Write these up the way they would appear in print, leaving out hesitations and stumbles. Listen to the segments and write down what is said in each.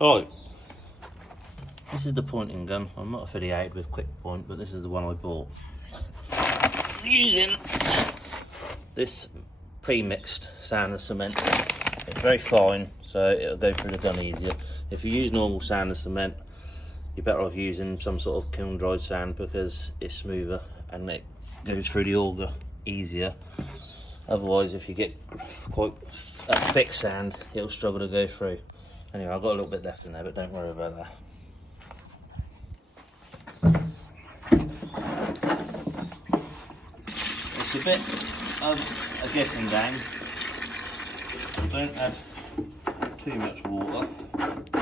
Right, this is the pointing gun. I'm not affiliated with Quick Point, but this is the one I bought. Using this pre-mixed sand and cement. It's very fine, so it'll go through the gun easier. If you use normal sand and cement, you're better off using some sort of kiln dried sand because it's smoother and it goes through the auger easier. Otherwise, if you get quite a thick sand, it'll struggle to go through. Anyway, I've got a little bit left in there, but don't worry about that. It's a bit of a guessing game. Don't add too much water.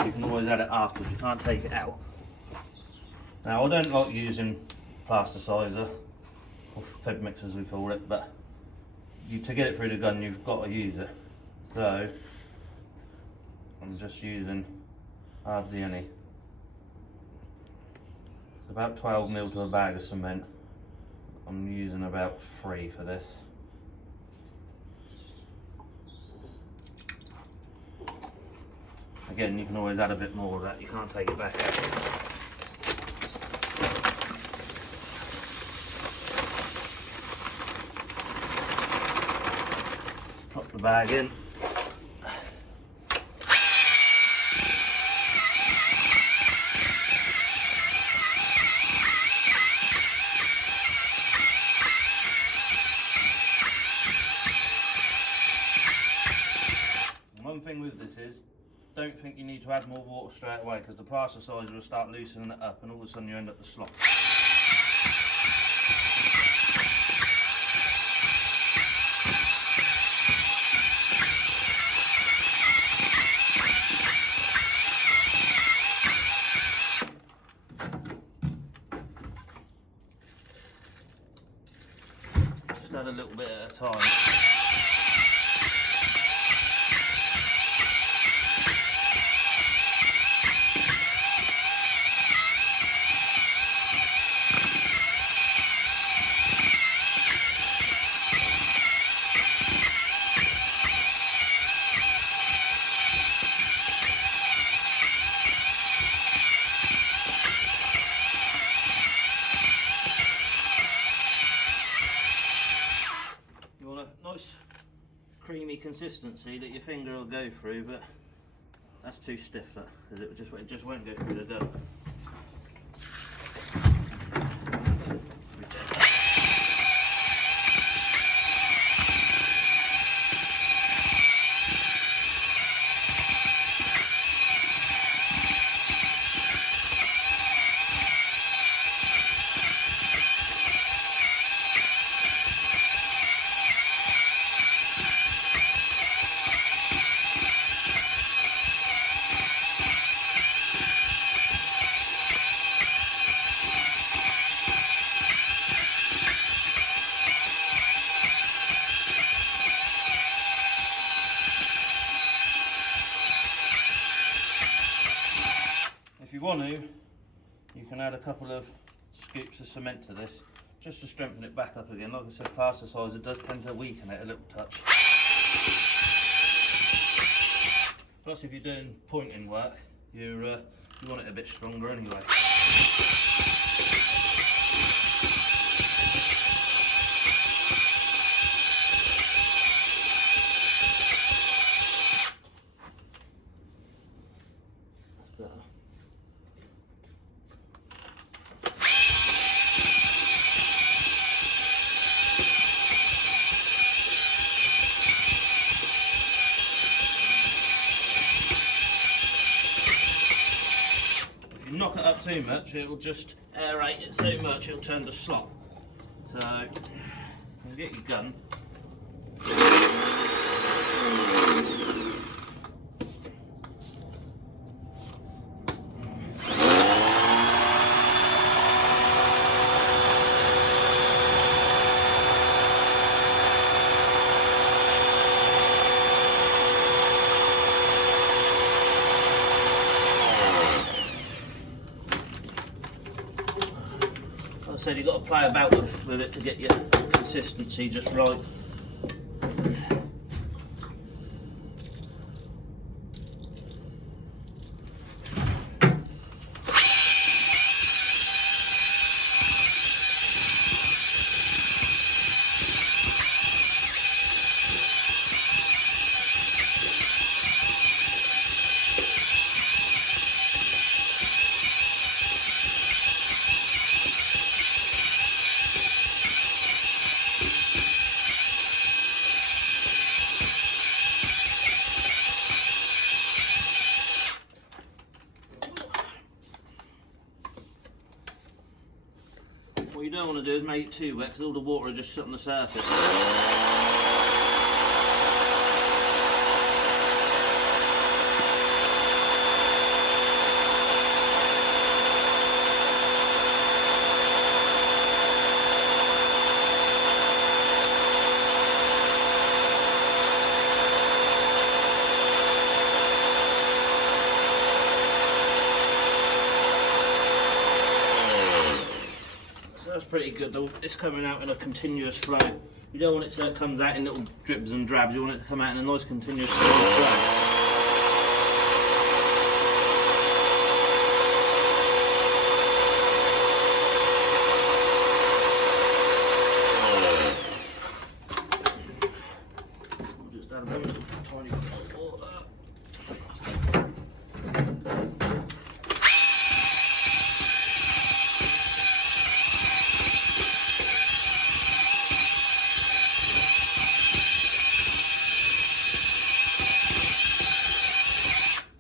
You can always add it afterwards, you can't take it out. Now, I don't like using plasticizer, or fed mix as we call it, but to get it through the gun, you've got to use it. So, I'm just using hardly any. It's about 12 mil to a bag of cement. I'm using about 3 for this. Again, you can always add a bit more of that, you can't take it back out. Pop the bag in. One thing with this is, don't think you need to add more water straight away because the plasticizer will start loosening it up and all of a sudden you end up with slop. Just add a little bit at a time. Nice creamy consistency that your finger will go through, but that's too stiff, that, because it just won't go through the gun. If you want to, you can add a couple of scoops of cement to this, just to strengthen it back up again. Like I said, plasticizer does tend to weaken it a little touch. Plus, if you're doing pointing work, you want it a bit stronger anyway. Knock it up too much, it will just aerate it so much it'll turn to slop. So, you get your gun. Like I said, you've got to play about with it to get your consistency just right. don't want to do is make it too wet because all the water will just sit on the surface. That's pretty good. It's coming out in a continuous flow. You don't want it to come out in little drips and drabs. You want it to come out in a nice continuous flow. I'll just add a little tiny bit of water.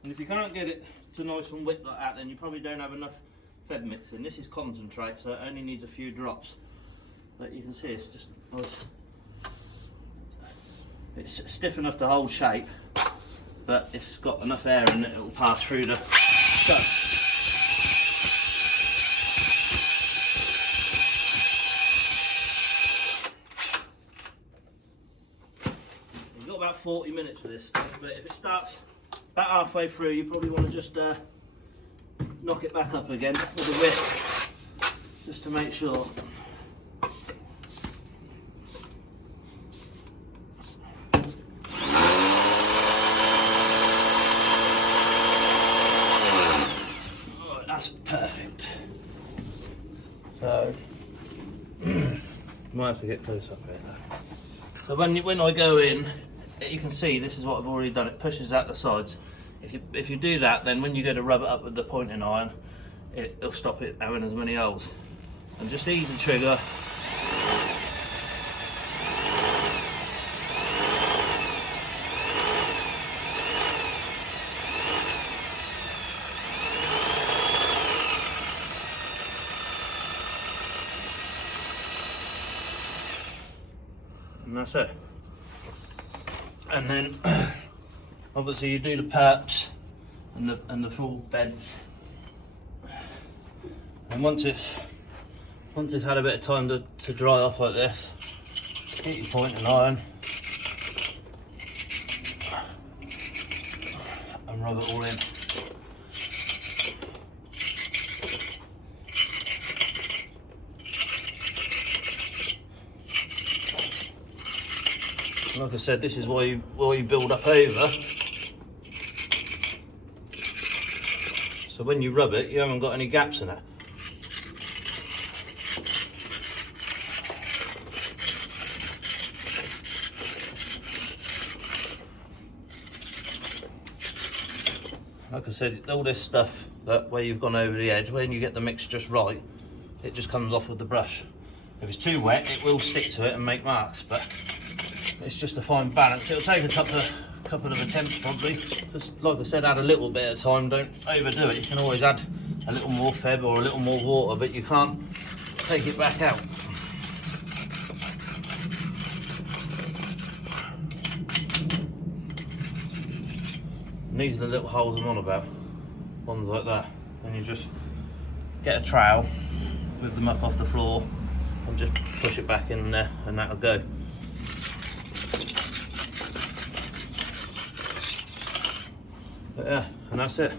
And if you can't get it to nice and wet like that, then you probably don't have enough fed mixing. This is concentrate, so it only needs a few drops. But you can see it's just nice. It's stiff enough to hold shape, but it's got enough air in it, it will pass through the stuff. You've got about 40 minutes for this stuff, but if it starts about halfway through, you probably want to just knock it back up again with a whisk, just to make sure. Oh, that's perfect. So, might have to get close up here though. So when I go in, you can see this is what I've already done. It pushes out the sides. If you do that, then when you go to rub it up with the pointing iron, it'll stop it having as many holes. And just ease the trigger. And that's it. And then obviously you do the perps and the full beds. And once it's had a bit of time to dry off like this, get your pointing iron and rub it all in. Like I said, this is why you build up over. So when you rub it, you haven't got any gaps in it. Like I said, all this stuff that where you've gone over the edge, when you get the mix just right, it just comes off with the brush. If it's too wet, it will stick to it and make marks, but it's just a fine balance. It'll take a couple of attempts probably. Just like I said, add a little bit of time, don't overdo it. You can always add a little more feb or a little more water, but you can't take it back out. And these are the little holes I'm on about, ones like that. And you just get a trowel with the muck off the floor and just push it back in there and that'll go. But yeah, and that's it.